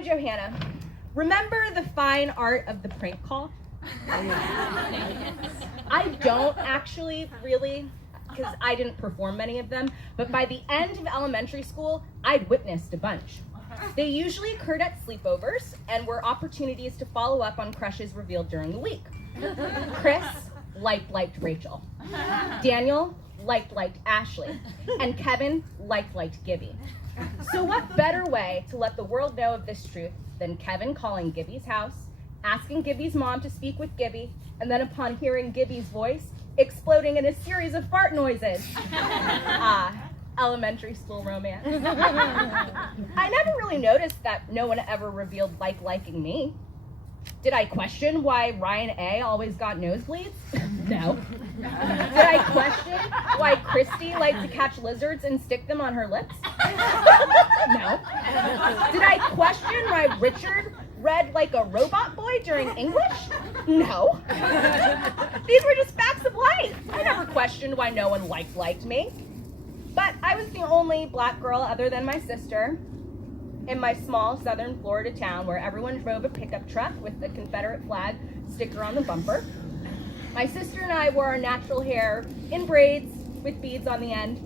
Johanna, remember the fine art of the prank call? I don't actually really, because I didn't perform many of them, but by the end of elementary school, I'd witnessed a bunch. They usually occurred at sleepovers and were opportunities to follow up on crushes revealed during the week. Chris liked Rachel. Daniel liked Ashley. And Kevin liked Gibby. So what better way to let the world know of this truth than Kevin calling Gibby's house, asking Gibby's mom to speak with Gibby, and then upon hearing Gibby's voice, exploding in a series of fart noises. Elementary school romance. I never really noticed that no one ever revealed liking me. Did I question why Ryan A. always got nosebleeds? No. Did I question why Christy liked to catch lizards and stick them on her lips? No. Did I question why Richard read like a robot boy during English? No. These were just facts of life. I never questioned why no one liked me. But I was the only black girl other than my sister in my small southern Florida town where everyone drove a pickup truck with the Confederate flag sticker on the bumper. My sister and I wore our natural hair in braids with beads on the end.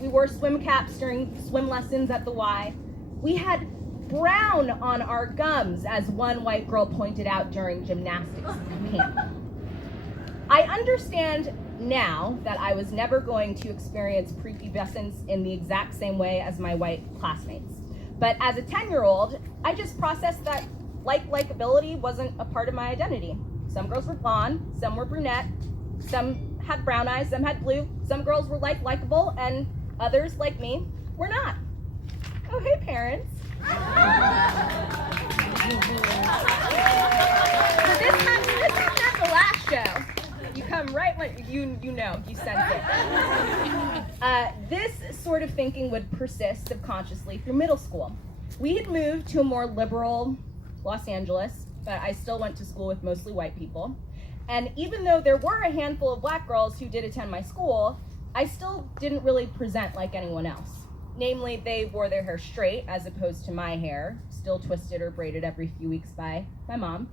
We wore swim caps during swim lessons at the Y. We had brown on our gums, as one white girl pointed out during gymnastics camp. I understand now that I was never going to experience prepubescence in the exact same way as my white classmates. But as a 10-year-old, I just processed that likability wasn't a part of my identity. Some girls were blonde, some were brunette, some had brown eyes, some had blue, some girls were likable, and others, like me, were not. Oh, hey, parents. So this happened at the last show. You come right when you know, you sense it. This sort of thinking would persist subconsciously through middle school. We had moved to a more liberal Los Angeles, but I still went to school with mostly white people. And even though there were a handful of black girls who did attend my school, I still didn't really present like anyone else. Namely, they wore their hair straight as opposed to my hair, still twisted or braided every few weeks by my mom.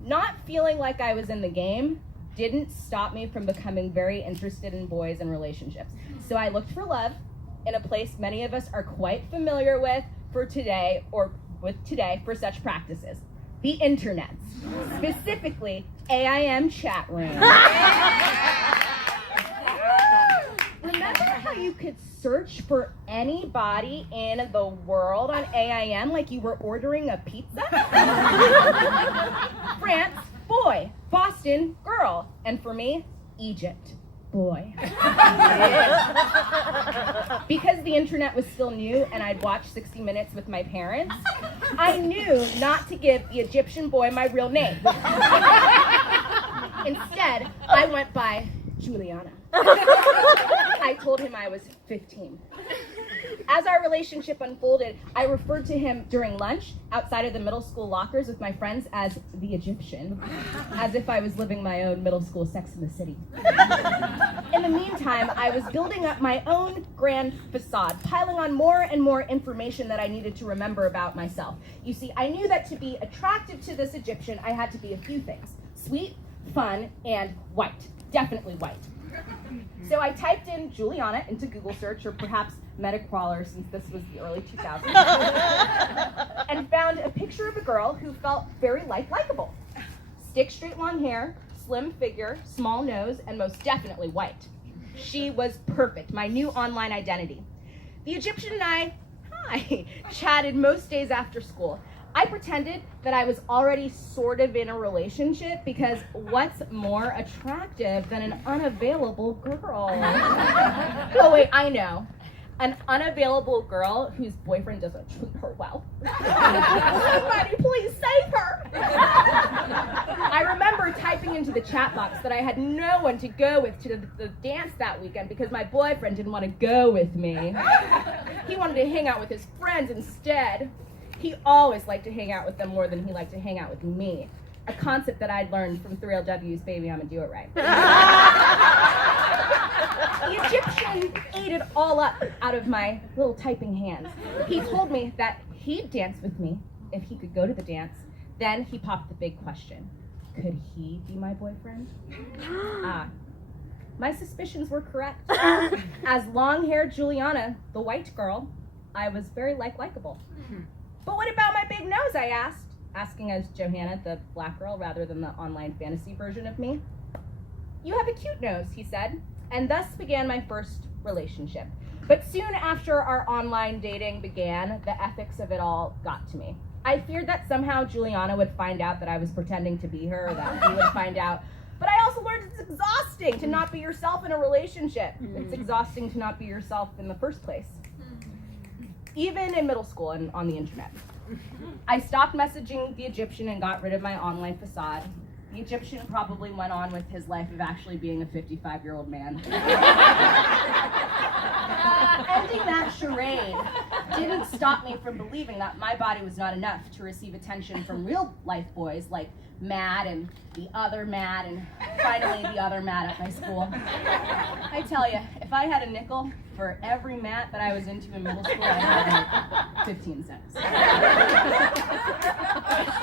Not feeling like I was in the game didn't stop me from becoming very interested in boys and relationships. So I looked for love in a place many of us are quite familiar with today for such practices. The internet, specifically AIM chat room. Remember how you could search for anybody in the world on AIM like you were ordering a pizza? France, boy. Boston, girl. And for me, Egypt, boy. Because the internet was still new and I'd watched 60 Minutes with my parents, I knew not to give the Egyptian boy my real name. Instead, I went by Juliana. I told him I was 15. As our relationship unfolded, I referred to him during lunch outside of the middle school lockers with my friends as the Egyptian, as if I was living my own middle school Sex in the City. In the meantime, I was building up my own grand facade, piling on more and more information that I needed to remember about myself. You see, I knew that to be attractive to this Egyptian, I had to be a few things: sweet, fun, and white. Definitely white. So I typed in Juliana into Google search, or perhaps Metacrawler, since this was the early 2000s, and found a picture of a girl who felt very likable. Stick straight long hair, slim figure, small nose, and most definitely white. She was perfect, my new online identity. The Egyptian and I, chatted most days after school. I pretended that I was already sort of in a relationship because what's more attractive than an unavailable girl? Oh wait, I know. An unavailable girl whose boyfriend doesn't treat her well. Somebody please save her. I remember typing into the chat box that I had no one to go with to the dance that weekend because my boyfriend didn't want to go with me. He wanted to hang out with his friends instead. He always liked to hang out with them more than he liked to hang out with me. A concept that I'd learned from 3LW's Baby, I'ma Do It Right. The Egyptian ate it all up out of my little typing hands. He told me that he'd dance with me if he could go to the dance. Then he popped the big question. Could he be my boyfriend? My suspicions were correct. As long-haired Juliana, the white girl, I was very likable. But what about my big nose, I asked, asking as Johanna, the black girl, rather than the online fantasy version of me. You have a cute nose, he said, and thus began my first relationship. But soon after our online dating began, the ethics of it all got to me. I feared that somehow Juliana would find out that I was pretending to be her, or that he would find out. But I also learned it's exhausting to not be yourself in a relationship. It's exhausting to not be yourself in the first place. Even in middle school and on the internet. I stopped messaging the Egyptian and got rid of my online facade. The Egyptian probably went on with his life of actually being a 55-year-old man. Ending that charade didn't stop me from believing that my body was not enough to receive attention from real-life boys like Matt and the other Matt and finally the other Matt at my school. I tell you, if I had a nickel for every Matt that I was into in middle school, I'd have like 15 cents.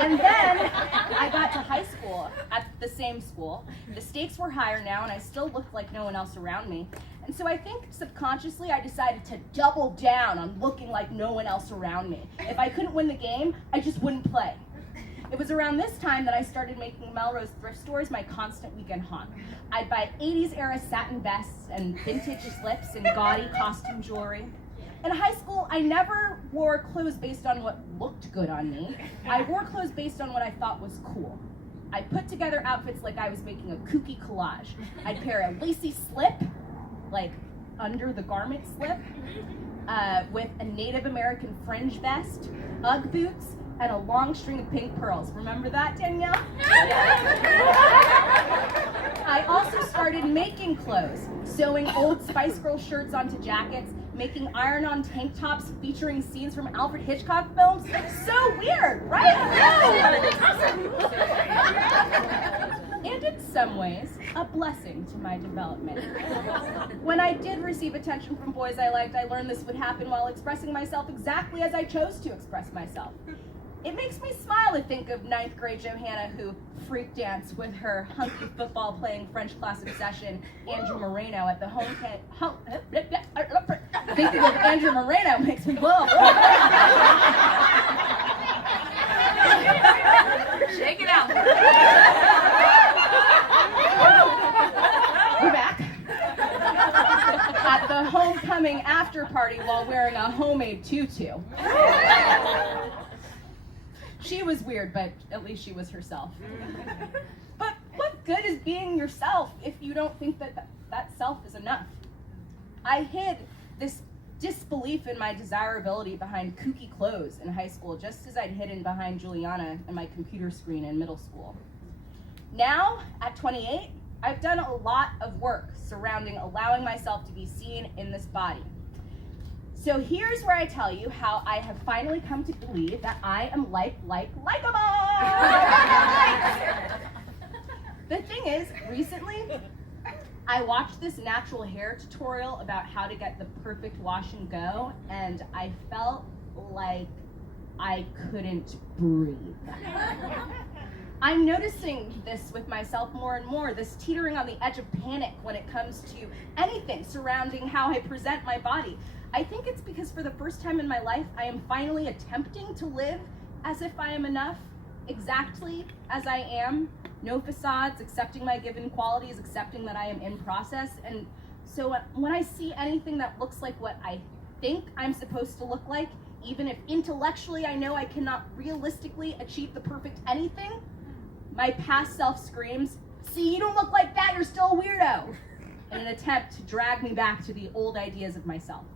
And then I got to high school at the same school. The stakes were higher now and I still looked like no one else around me. And so I think subconsciously I decided to double down on looking like no one else around me. If I couldn't win the game, I just wouldn't play. It was around this time that I started making Melrose thrift stores my constant weekend haunt. I'd buy 80s era satin vests and vintage slips and gaudy costume jewelry. In high school, I never wore clothes based on what looked good on me. I wore clothes based on what I thought was cool. I put together outfits like I was making a kooky collage. I'd pair a lacy slip, like under the garment slip, with a Native American fringe vest, Ugg boots, and a long string of pink pearls. Remember that, Danielle? I also started making clothes, sewing old Spice Girl shirts onto jackets, making iron-on tank tops featuring scenes from Alfred Hitchcock films. So weird, right? And in some ways, a blessing to my development. When I did receive attention from boys I liked, I learned this would happen while expressing myself exactly as I chose to express myself. It makes me smile to think of 9th grade Johanna who freak danced with her hunky football playing French class obsession, Andrew Moreno, at the thinking of Andrew Moreno makes me love. Shake it out. We're back. At the homecoming after party while wearing a homemade tutu. She was weird, but at least she was herself. But what good is being yourself if you don't think that self is enough? I hid this disbelief in my desirability behind kooky clothes in high school, just as I'd hidden behind Juliana and my computer screen in middle school. Now, at 28, I've done a lot of work surrounding allowing myself to be seen in this body. So here's where I tell you how I have finally come to believe that I am likable. The thing is, recently, I watched this natural hair tutorial about how to get the perfect wash and go, and I felt like I couldn't breathe. I'm noticing this with myself more and more, this teetering on the edge of panic when it comes to anything surrounding how I present my body. I think it's because for the first time in my life, I am finally attempting to live as if I am enough, exactly as I am. No facades, accepting my given qualities, accepting that I am in process. And so when I see anything that looks like what I think I'm supposed to look like, even if intellectually I know I cannot realistically achieve the perfect anything, my past self screams, "See, you don't look like that, you're still a weirdo," in an attempt to drag me back to the old ideas of myself.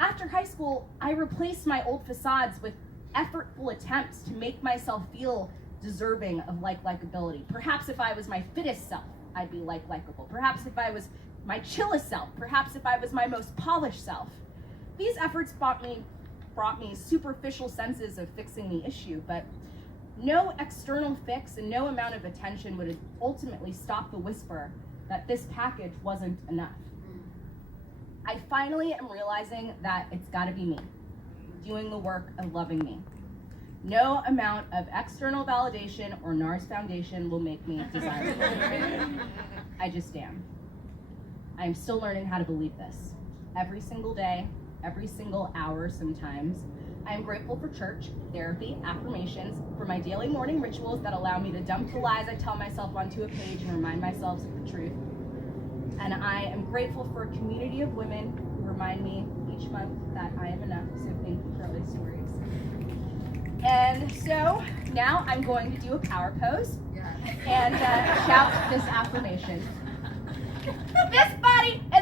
After high school, I replaced my old facades with effortful attempts to make myself feel deserving of likability. Perhaps if I was my fittest self, I'd be likable. Perhaps if I was my chillest self, perhaps if I was my most polished self. These efforts brought me superficial senses of fixing the issue, but no external fix and no amount of attention would ultimately stop the whisper that this package wasn't enough. I finally am realizing that it's gotta be me. doing the work of loving me. No amount of external validation or NARS foundation will make me desirable. I just am. I am still learning how to believe this. Every single day, every single hour sometimes, I am grateful for church, therapy, affirmations, for my daily morning rituals that allow me to dump the lies I tell myself onto a page and remind myself of the truth. And I am grateful for a community of women who remind me each month that I am enough, so thank you, Girlie Stories. And so now I'm going to do a power pose and shout this affirmation. This body is